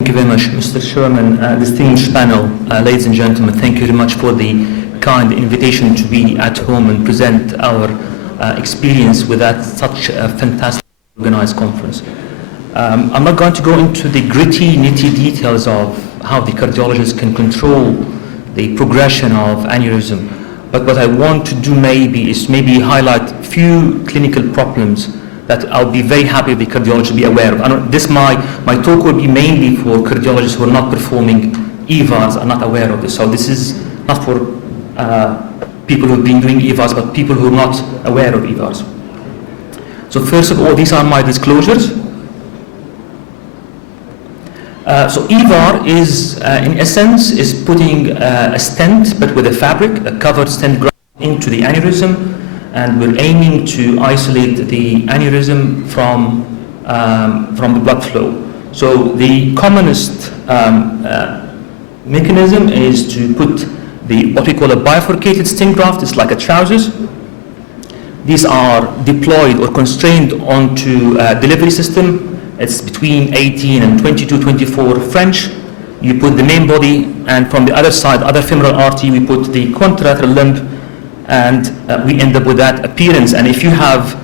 Thank you very much, Mr. Sherman. Distinguished panel, ladies and gentlemen, thank you very much for the kind invitation to be at home and present our experience with such a fantastic organized conference. I'm not going to go into the gritty, nitty details of how the cardiologist can control the progression of aneurysm, but what I want to do is highlight a few clinical problems that I'll be very happy the cardiologist to be aware of. My talk will be mainly for cardiologists who are not performing EVARs, are not aware of this. So this is not for people who've been doing EVARs, but people who are not aware of EVARs. So first of all, these are my disclosures. So EVAR is, in essence, is putting a stent, but with a fabric, a covered stent into the aneurysm, and we're aiming to isolate the aneurysm from the blood flow. So the commonest mechanism is to put what we call a bifurcated stent graft. It's like a trousers. These are deployed or constrained onto a delivery system. It's between 18 and 22, 24 French. You put the main body, and from the other side, other femoral artery, we put the contralateral limb, and we end up with that appearance. And if you have,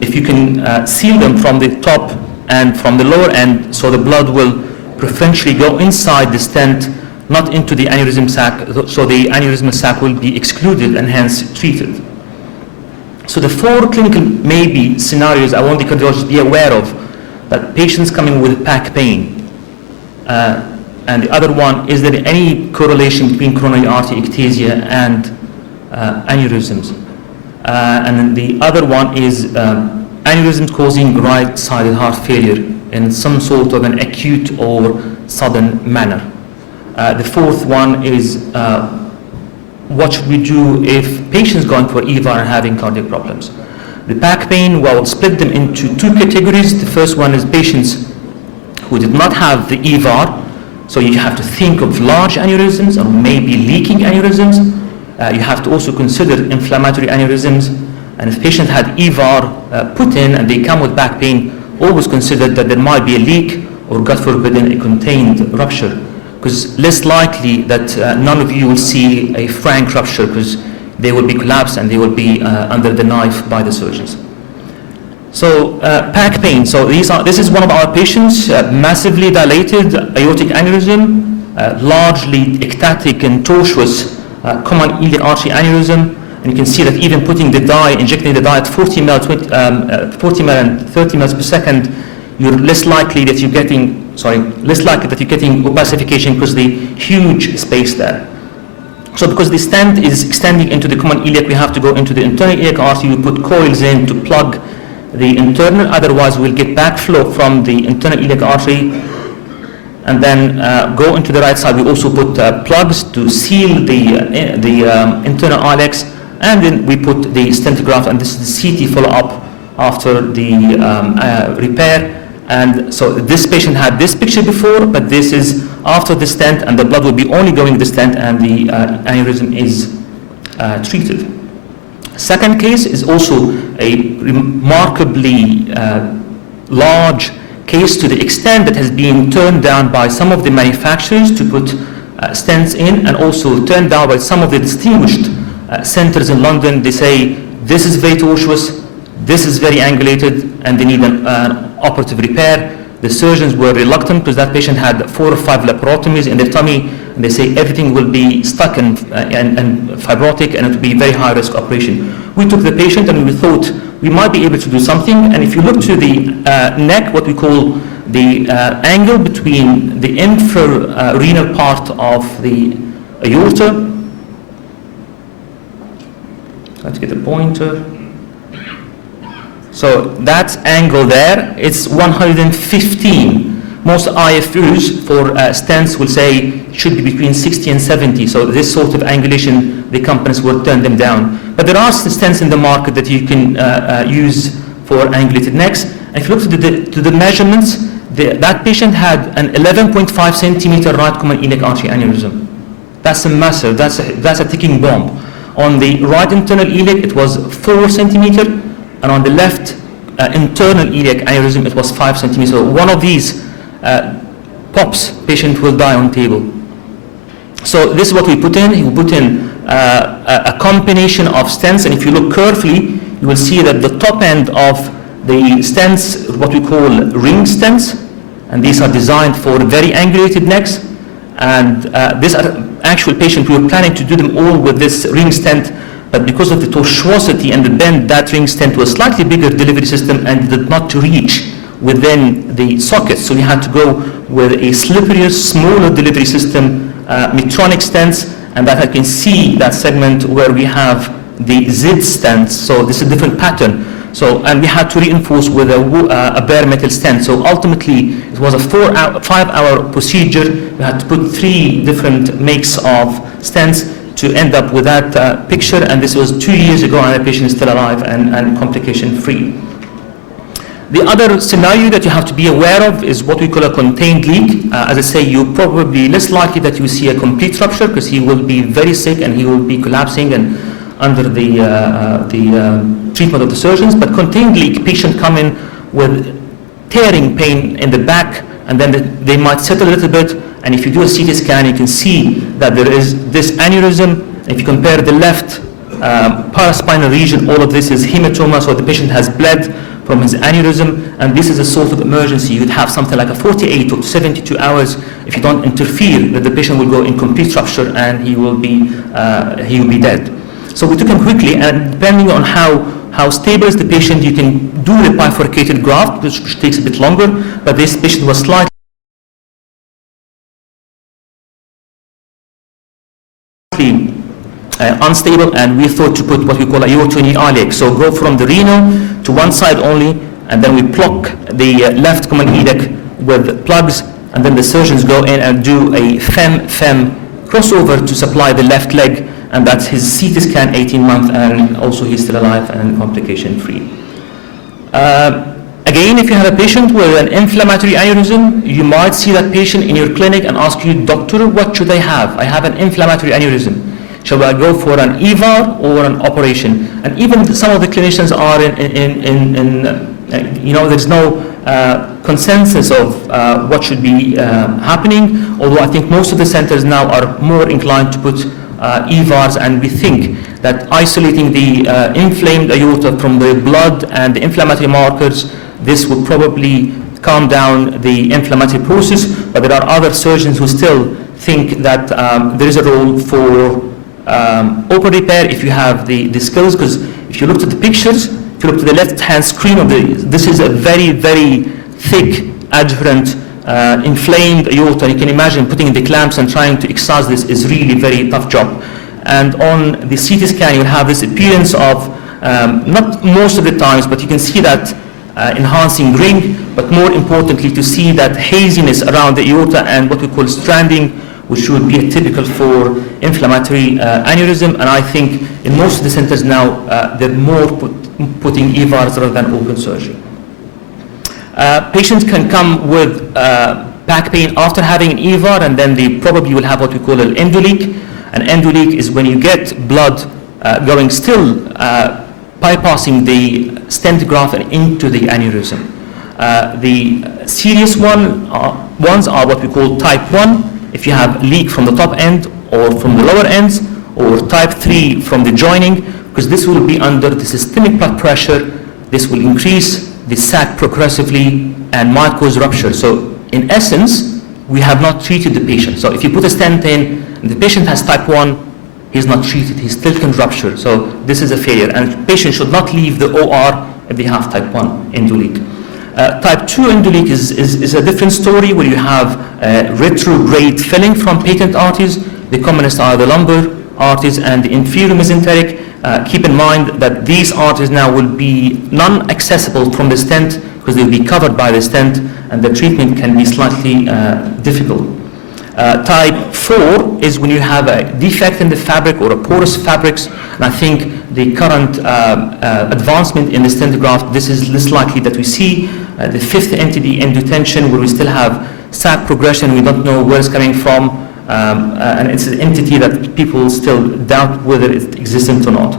if you can seal them from the top and from the lower end, so the blood will preferentially go inside the stent, not into the aneurysm sac, so the aneurysmal sac will be excluded and hence treated. So the four clinical scenarios I want the cardiologist to be aware of, that patients coming with back pain, and the other one, is there any correlation between coronary artery ectasia and aneurysms? And then the other one is aneurysms causing right-sided heart failure in some sort of an acute or sudden manner. The fourth one is what should we do if patients going for EVAR are having cardiac problems? The back pain, well, split them into two categories. The first one is patients who did not have the EVAR, so you have to think of large aneurysms or maybe leaking aneurysms. You have to also consider inflammatory aneurysms, and if patient had EVAR put in and they come with back pain, always consider that there might be a leak or, God forbid, a contained rupture, because less likely that none of you will see a frank rupture, because they will be collapsed and they will be under the knife by the surgeons. So back pain. So this is one of our patients, massively dilated aortic aneurysm, largely ectatic and tortuous common iliac artery aneurysm, and you can see that even putting the dye, injecting the dye at 40 ml and 30 mL per second, you're less likely that you're getting opacification because the huge space there. So because the stent is extending into the common iliac, we have to go into the internal iliac artery. We put coils in to plug the internal, otherwise we'll get backflow from the internal iliac artery, and then go into the right side. We also put plugs to seal the internal ilex, and then we put the stent graft, and this is the CT follow-up after the repair. And so this patient had this picture before, but this is after the stent, and the blood will be only going to the stent, and the aneurysm is treated. Second case is also a remarkably large case, to the extent that has been turned down by some of the manufacturers to put stents in, and also turned down by some of the distinguished centers in London. They say this is very tortuous, this is very angulated, and they need an operative repair. The surgeons were reluctant because that patient had 4 or 5 laparotomies in their tummy, and they say everything will be stuck and fibrotic, and it will be a very high risk operation. We took the patient and we thought we might be able to do something, and if you look to the neck, what we call the angle between the infrarenal part of the aorta, let's get a pointer. So that angle there, it's 115. Most IFUs for stents will say it should be between 60 and 70. So this sort of angulation, the companies will turn them down. But there are stents in the market that you can use for angulated necks. And if you look to the measurements, that patient had an 11.5 centimeter right common iliac artery aneurysm. That's a massive, that's a ticking bomb. On the right internal iliac, it was 4 centimeter. And on the left internal iliac aneurysm, it was 5 centimeters. So one of these pops, patient will die on table. So this is what we put in. We put in a combination of stents, and if you look carefully, you will see that the top end of the stents, what we call ring stents, and these are designed for very angulated necks. And these are actual patients. We were planning to do them all with this ring stent, but because of the tortuosity and the bend, that ring stent was slightly bigger delivery system and did not reach within the socket. So we had to go with a slipperier, smaller delivery system, Medtronic stents, and that I can see that segment where we have the Z stents. So this is a different pattern. So, and we had to reinforce with a bare metal stent. So ultimately, it was a 5-hour procedure. We had to put 3 different makes of stents to end up with that picture. And this was 2 years ago, and the patient is still alive and complication-free. The other scenario that you have to be aware of is what we call a contained leak. As I say, you're probably less likely that you see a complete rupture because he will be very sick and he will be collapsing and under the treatment of the surgeons. But contained leak, patient come in with tearing pain in the back, and then they might settle a little bit. And if you do a CT scan, you can see that there is this aneurysm. If you compare the left paraspinal region, all of this is hematoma, so the patient has bled from his aneurysm, and this is a source of emergency. You'd have something like a 48 to 72 hours. If you don't interfere, that the patient will go in complete rupture and he will be dead. So we took him quickly, and depending on how stable is the patient, you can do the bifurcated graft, which takes a bit longer, but this patient was slightly unstable, and we thought to put what we call a aortotomy iliac. So go from the renal to one side only, and then we block the left common iliac with plugs, and then the surgeons go in and do a fem crossover to supply the left leg, and that's his CT scan 18 months, and also he's still alive and complication-free. Again, if you have a patient with an inflammatory aneurysm, you might see that patient in your clinic and ask you, doctor, what should I have? I have an inflammatory aneurysm. Shall I go for an EVAR or an operation? And even some of the clinicians are there's no consensus of what should be happening, although I think most of the centers now are more inclined to put EVARs, and we think that isolating the inflamed aorta from the blood and the inflammatory markers, this will probably calm down the inflammatory process. But there are other surgeons who still think that there is a role for open repair if you have the skills, because if you looked at the pictures, if you look to the left-hand screen of this is a very, very thick, adherent, inflamed aorta. You can imagine putting in the clamps and trying to excise this is really very tough job. And on the CT scan, you'll have this appearance of, not most of the times, but you can see that enhancing ring, but more importantly to see that haziness around the aorta and what we call stranding, which would be typical for inflammatory aneurysm. And I think in most of the centers now, they're more putting EVARs rather than open surgery. Patients can come with back pain after having an EVAR, and then they probably will have what we call an endoleak. An endoleak is when you get blood going still bypassing the stent graft and into the aneurysm. The serious ones are what we call type 1, if you have leak from the top end or from the lower ends, or type 3 from the joining, because this will be under the systemic blood pressure. This will increase the sac progressively and might cause rupture. So in essence, we have not treated the patient. So if you put a stent in and the patient has type 1, he's not treated, he still can rupture. So this is a failure, and the patient should not leave the OR if they have type 1 endoleak. Type 2 endoleak is a different story, where you have retrograde filling from patent arteries. The commonest are the lumbar arteries and the inferior mesenteric. Keep in mind that these arteries now will be non-accessible from the stent because they will be covered by the stent, and the treatment can be slightly difficult. Type 4 is when you have a defect in the fabric or a porous fabrics, and I think the current advancement in the stent graft, this is less likely that we see. The fifth entity, endotension, where we still have sac progression, we don't know where it's coming from, and it's an entity that people still doubt whether it's existent or not.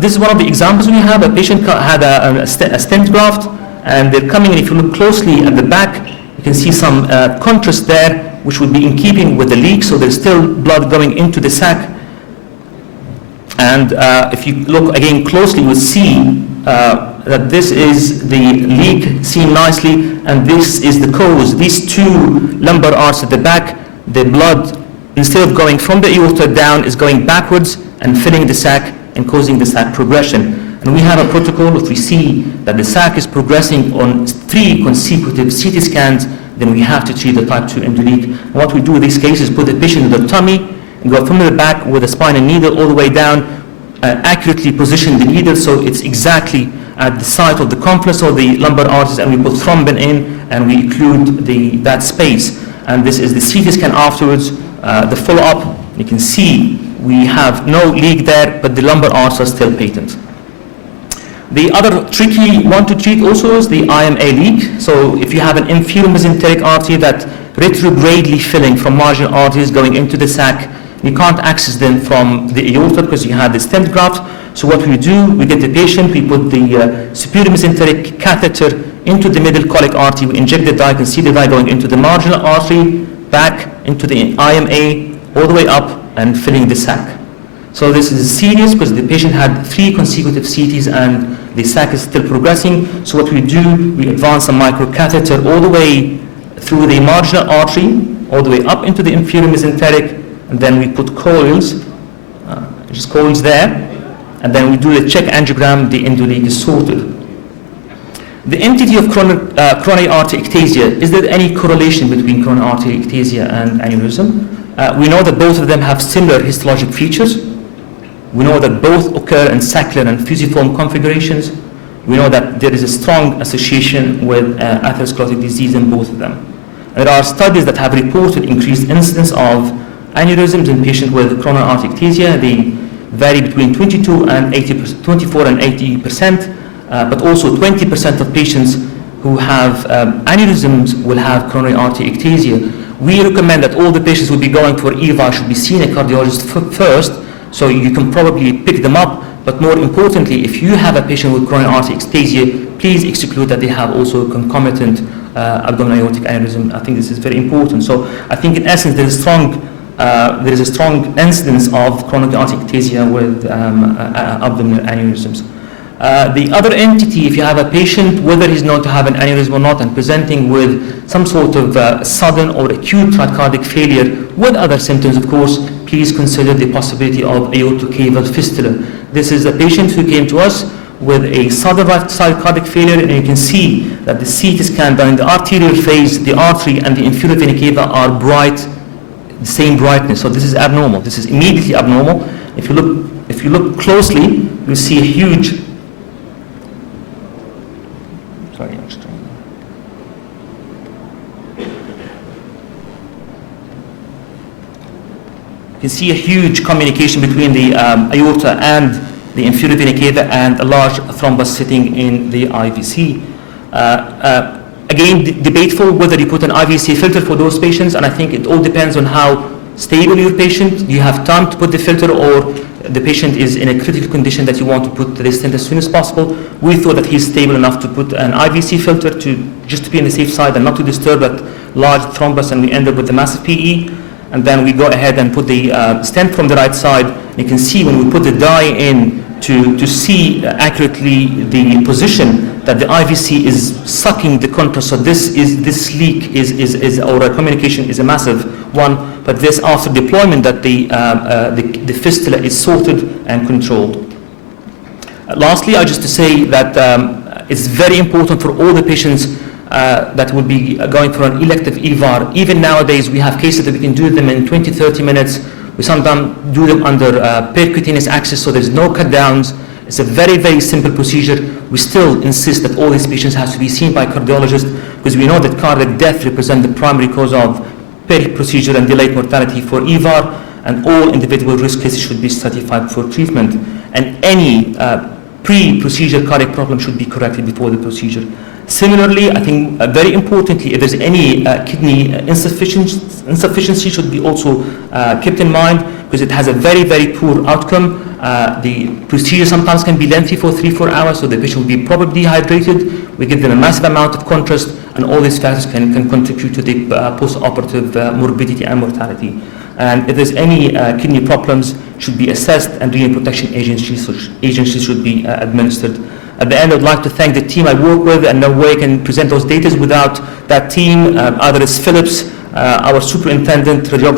This is one of the examples we have. A patient had a stent graft, and they're coming in. If you look closely at the back, you You can see some contrast there, which would be in keeping with the leak, so there's still blood going into the sac. And if you look again closely, you'll see that this is the leak seen nicely, and this is the cause. These two lumbar arteries at the back, the blood, instead of going from the aorta down, is going backwards and filling the sac and causing the sac progression. And we have a protocol. If we see that the sac is progressing on 3 consecutive CT scans, then we have to treat the type 2 endoleak. And what we do in these cases is put the patient in the tummy and go from the back with a spine and needle all the way down, accurately position the needle so it's exactly at the site of the confluence of the lumbar arteries, and we put thrombin in and we occlude that space. And this is the CT scan afterwards, the follow-up. You can see we have no leak there, but the lumbar arteries are still patent. The other tricky one to treat also is the IMA leak. So if you have an inferior mesenteric artery that retrogradely filling from marginal arteries going into the sac, you can't access them from the aorta because you have the stent graft. So what we do, we get the patient, we put the superior mesenteric catheter into the middle colic artery, we inject the dye, you can see the dye going into the marginal artery, back into the IMA, all the way up and filling the sac. So this is serious because the patient had 3 consecutive CTs and the sac is still progressing. So what we do, we advance a microcatheter all the way through the marginal artery, all the way up into the inferior mesenteric, and then we put coils, just coils there, and then we do the check angiogram, the endoleak is sorted. The entity of coronary artery ectasia, is there any correlation between coronary artery ectasia and aneurysm? We know that both of them have similar histologic features. We know that both occur in saccular and fusiform configurations. We know that there is a strong association with atherosclerotic disease in both of them. There are studies that have reported increased incidence of aneurysms in patients with coronary artery ectasia. They vary between 24 and 80%, but also 20% of patients who have aneurysms will have coronary artery ectasia. We recommend that all the patients will be going for EVAR should be seen a cardiologist first, so you can probably pick them up. But more importantly, if you have a patient with coronary artery ectasia, please exclude that they have also concomitant abdominal aortic aneurysm. I think this is very important. So I think in essence there is a strong incidence of coronary artery ectasia with abdominal aneurysms. The other entity, if you have a patient, whether he's known to have an aneurysm or not, and presenting with some sort of sudden or acute right cardiac failure with other symptoms, of course, please consider the possibility of aortocaval fistula. This is a patient who came to us with a sudden right side cardiac failure, and you can see that the CT scan done in the arterial phase, the artery and the inferior vena cava are bright, the same brightness. So this is abnormal. This is immediately abnormal. If you look closely, you see a huge. Sorry, I'm just trying. You can see a huge communication between the aorta and the inferior vena cava, and a large thrombus sitting in the IVC. Again, debateful whether you put an IVC filter for those patients, and I think it all depends on how stable your patient. You have time to put the filter, or the patient is in a critical condition that you want to put the stent as soon as possible. We thought that he's stable enough to put an IVC filter just to be on the safe side and not to disturb that large thrombus, and we end up with a massive PE. And then we go ahead and put the stent from the right side. You can see when we put the dye in to see accurately the position that the IVC is sucking the contrast. So this leak is or a communication is a massive one. But this after deployment that the fistula is sorted and controlled. Lastly, I just to say that it's very important for all the patients that will be going for an elective EVAR. Even nowadays, we have cases that we can do them in 20-30 minutes. We sometimes do them under percutaneous access, so there's no cut downs. It's a very, very simple procedure. We still insist that all these patients have to be seen by a cardiologist, because we know that cardiac death represents the primary cause of peri-procedure and delayed mortality for EVAR, and all individual risk cases should be stratified for treatment. And any pre-procedure cardiac problem should be corrected before the procedure. Similarly, I think very importantly, if there's any kidney insufficiency should be also kept in mind, because it has a very, very poor outcome. The procedure sometimes can be lengthy for 3-4 hours, so the patient will be probably dehydrated. We give them a massive amount of contrast, and all these factors can contribute to the post-operative morbidity and mortality. And if there's any kidney problems, should be assessed, and renal protection agencies should be administered. At the end, I'd like to thank the team I work with, and no way I can present those data without that team. Either it's Phillips, our superintendent, radiographer